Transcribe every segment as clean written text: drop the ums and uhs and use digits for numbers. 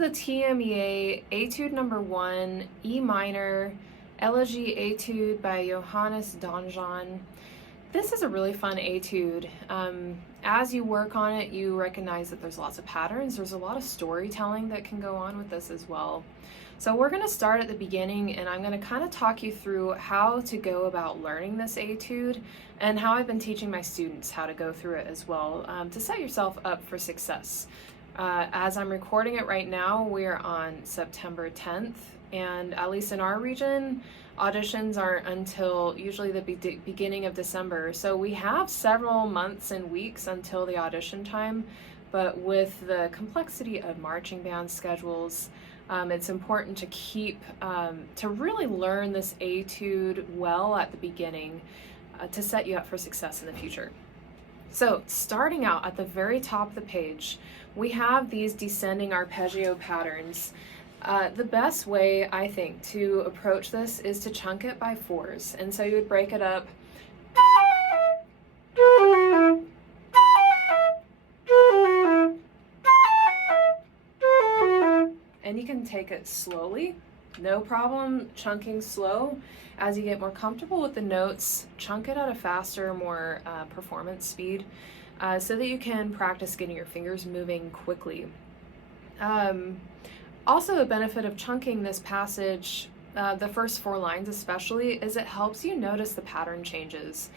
the TMEA Etude number 1, E minor, Elegy Etude by Johannes Donjon. This is a really fun etude. As you work on it, you recognize that there's lots of patterns. There's a lot of storytelling that can go on with this as well. So we're going to start at the beginning, and I'm going to kind of talk you through how to go about learning this etude and how I've been teaching my students how to go through it as well, to set yourself up for success. As I'm recording it right now, we're on September 10th, and at least in our region, auditions aren't until usually the beginning of December. So we have several months and weeks until the audition time, but with the complexity of marching band schedules, it's important to to really learn this etude well at the beginning to set you up for success in the future. So starting out at the very top of the page, we have these descending arpeggio patterns. The best way, I think, to approach this is to chunk it by fours. And so you would break it up. And you can take it slowly, no problem chunking slow. As you get more comfortable with the notes, chunk it at a faster, more performance speed so that you can practice getting your fingers moving quickly. Also, a benefit of chunking this passage, the first 4 lines especially, is it helps you notice the pattern changes.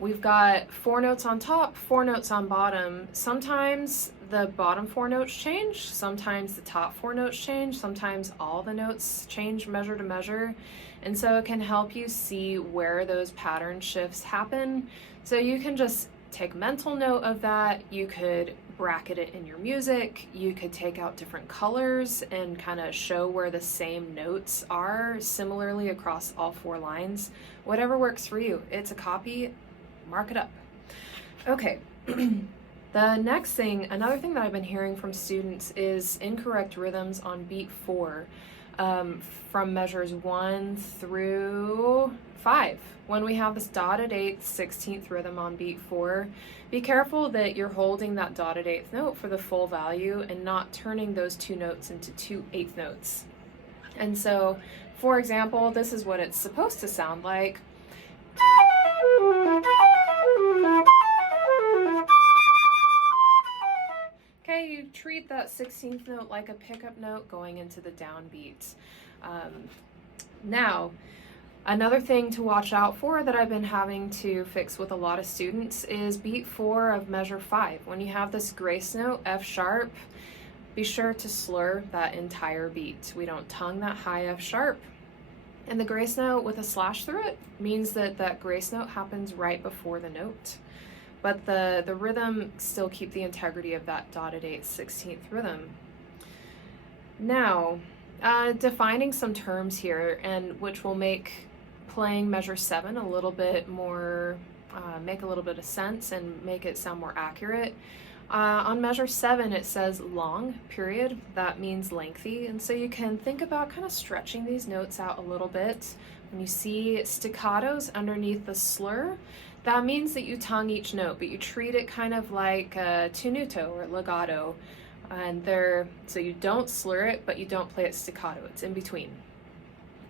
We've got 4 notes on top, 4 notes on bottom. Sometimes the bottom 4 notes change, sometimes the top 4 notes change, sometimes all the notes change measure to measure. And so it can help you see where those pattern shifts happen. So you can just take mental note of that. You could bracket it in your music. You could take out different colors and kind of show where the same notes are similarly across all 4 lines. Whatever works for you. It's a copy. Mark it up. Okay. The next thing, another thing that I've been hearing from students is incorrect rhythms on beat 4 from measures 1 through 5. When we have this dotted 8th, 16th rhythm on beat 4, be careful that you're holding that dotted 8th note for the full value and not turning those 2 notes into 2 8th notes. And so, for example, this is what it's supposed to sound like. Okay, you treat that 16th note like a pickup note going into the downbeat. Now, another thing to watch out for that I've been having to fix with a lot of students is beat 4 of measure 5. When you have this grace note, F sharp, be sure to slur that entire beat. We don't tongue that high F sharp. And the grace note with a slash through it means that that grace note happens right before the note. But the rhythm still keep the integrity of that dotted 8th, 16th rhythm. Now, defining some terms here, and which will make playing measure 7 a little bit more, make a little bit of sense and make it sound more accurate. On measure 7, it says long, period. That means lengthy. And so you can think about kind of stretching these notes out a little bit. When you see staccatos underneath the slur, that means that you tongue each note, but you treat it kind of like a tenuto or legato. And so you don't slur it, but you don't play it staccato. It's in between.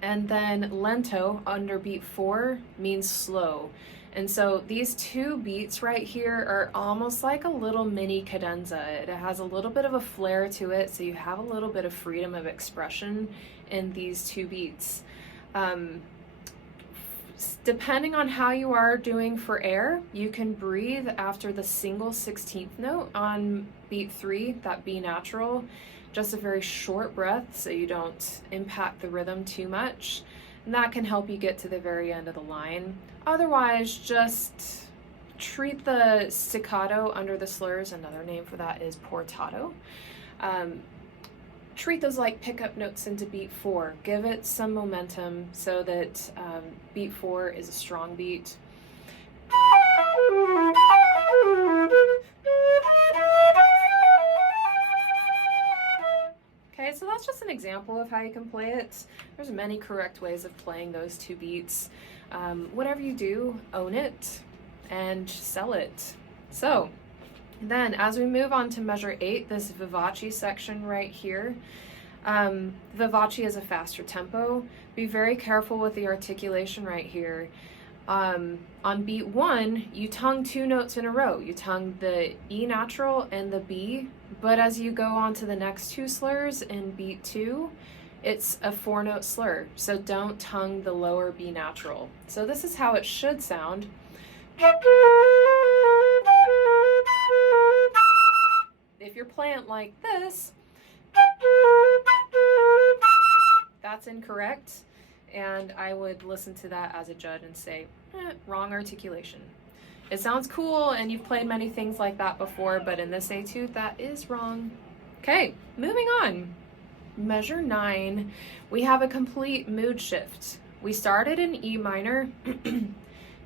And then lento under beat 4 means slow. And so these 2 beats right here are almost like a little mini cadenza. It has a little bit of a flair to it, so you have a little bit of freedom of expression in these 2 beats. Depending on how you are doing for air, you can breathe after the single 16th note on beat 3, that B natural, just a very short breath so you don't impact the rhythm too much. And that can help you get to the very end of the line. Otherwise, just treat the staccato under the slurs, another name for that is portato. Treat those like pickup notes into beat 4. Give it some momentum so that beat 4 is a strong beat. Okay, so that's just an example of how you can play it. There's many correct ways of playing those 2 beats. Whatever you do, own it and sell it. So then as we move on to measure 8, this vivace section right here, Vivace is a faster tempo. Be very careful with the articulation right here. On beat 1, you tongue 2 notes in a row. You tongue the E natural and the B, but as you go on to the next 2 slurs in beat 2, it's a 4-note slur, so don't tongue the lower B natural. So this is how it should sound. If you're playing it like this, that's incorrect, and I would listen to that as a judge and say, wrong articulation. It sounds cool, and you've played many things like that before, but in this etude, that is wrong. Okay, moving on. Measure 9, we have a complete mood shift. We started in E minor, then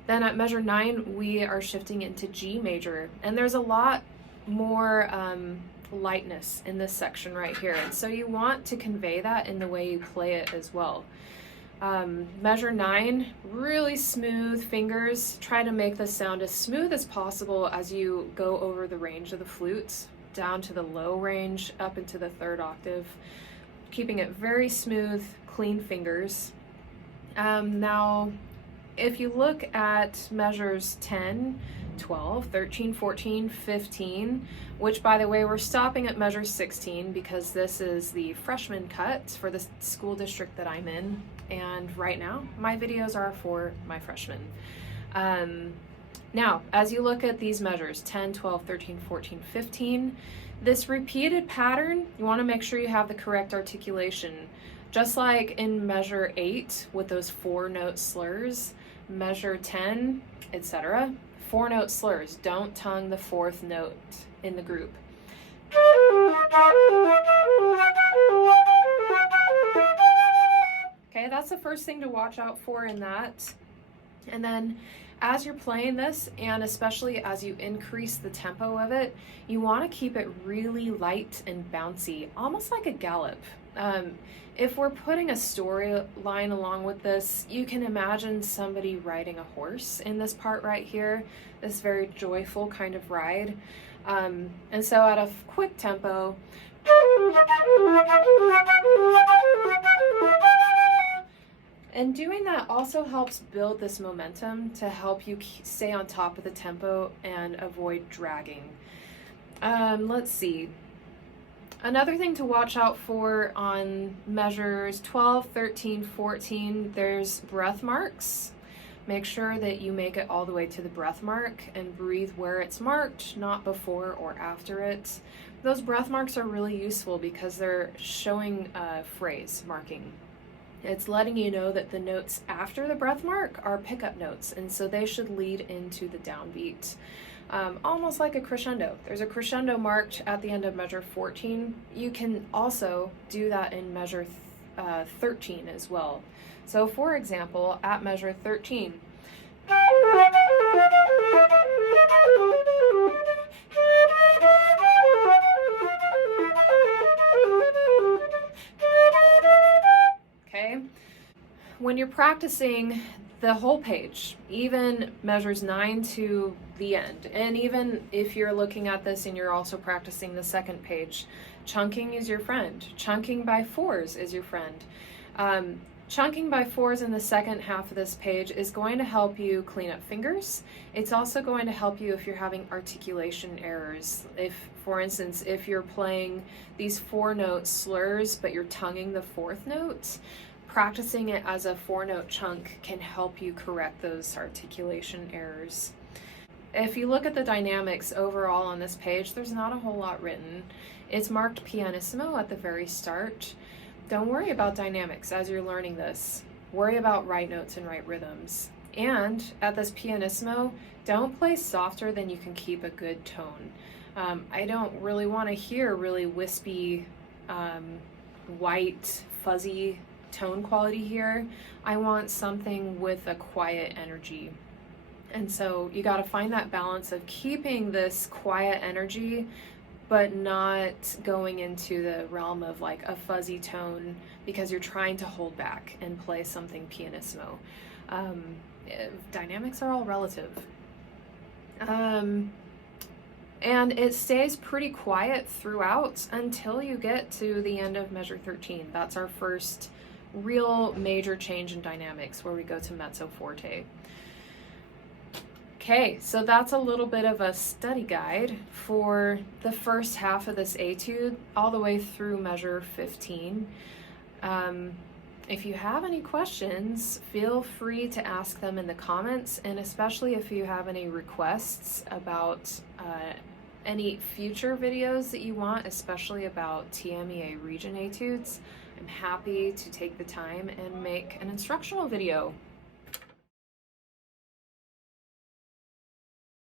at measure 9, we are shifting into G major, and there's a lot more lightness in this section right here, and so you want to convey that in the way you play it as well. Measure 9, really smooth fingers. Try to make this sound as smooth as possible as you go over the range of the flute, down to the low range, up into the 3rd octave, keeping it very smooth, clean fingers. Now, if you look at measures 10, 12, 13, 14, 15, which by the way, we're stopping at measure 16 because this is the freshman cut for the school district that I'm in. And right now, my videos are for my freshmen. Now, as you look at these measures, 10, 12, 13, 14, 15, this repeated pattern, you want to make sure you have the correct articulation. Just like in measure 8 with those 4-note slurs, measure 10, etc. 4-note slurs. Don't tongue the 4th note in the group. Okay, that's the first thing to watch out for in that. And then as you're playing this, and especially as you increase the tempo of it, you want to keep it really light and bouncy, almost like a gallop. If we're putting a storyline along with this, you can imagine somebody riding a horse in this part right here, this very joyful kind of ride. And so at a quick tempo, and doing that also helps build this momentum to help you stay on top of the tempo and avoid dragging. Let's see. Another thing to watch out for on measures 12, 13, 14, there's breath marks. Make sure that you make it all the way to the breath mark and breathe where it's marked, not before or after it. Those breath marks are really useful because they're showing a phrase marking. It's letting you know that the notes after the breath mark are pickup notes, and so they should lead into the downbeat. Almost like a crescendo. There's a crescendo marked at the end of measure 14. You can also do that in measure 13 as well. So for example, at measure 13, okay, when you're practicing the whole page, even measures 9 to the end, and even if you're looking at this and you're also practicing the second page, chunking is your friend. Chunking by 4s is your friend. Chunking by 4s in the second half of this page is going to help you clean up fingers. It's also going to help you if you're having articulation errors. If, for instance, if you're playing these 4-note slurs but you're tonguing the 4th note, practicing it as a 4-note chunk can help you correct those articulation errors. If you look at the dynamics overall on this page, there's not a whole lot written. It's marked pianissimo at the very start. Don't worry about dynamics as you're learning this. Worry about right notes and right rhythms. And at this pianissimo, don't play softer than you can keep a good tone. I don't really want to hear really wispy, white, fuzzy tone quality here. I want something with a quiet energy. And so you got to find that balance of keeping this quiet energy but not going into the realm of like a fuzzy tone because you're trying to hold back and play something pianissimo. Dynamics are all relative. And And it stays pretty quiet throughout until you get to the end of measure 13. That's our first real major change in dynamics, where we go to mezzo forte. Okay, so that's a little bit of a study guide for the first half of this etude all the way through measure 15. If you have any questions, feel free to ask them in the comments, and especially if you have any requests about any future videos that you want, especially about TMEA region etudes, I'm happy to take the time and make an instructional video.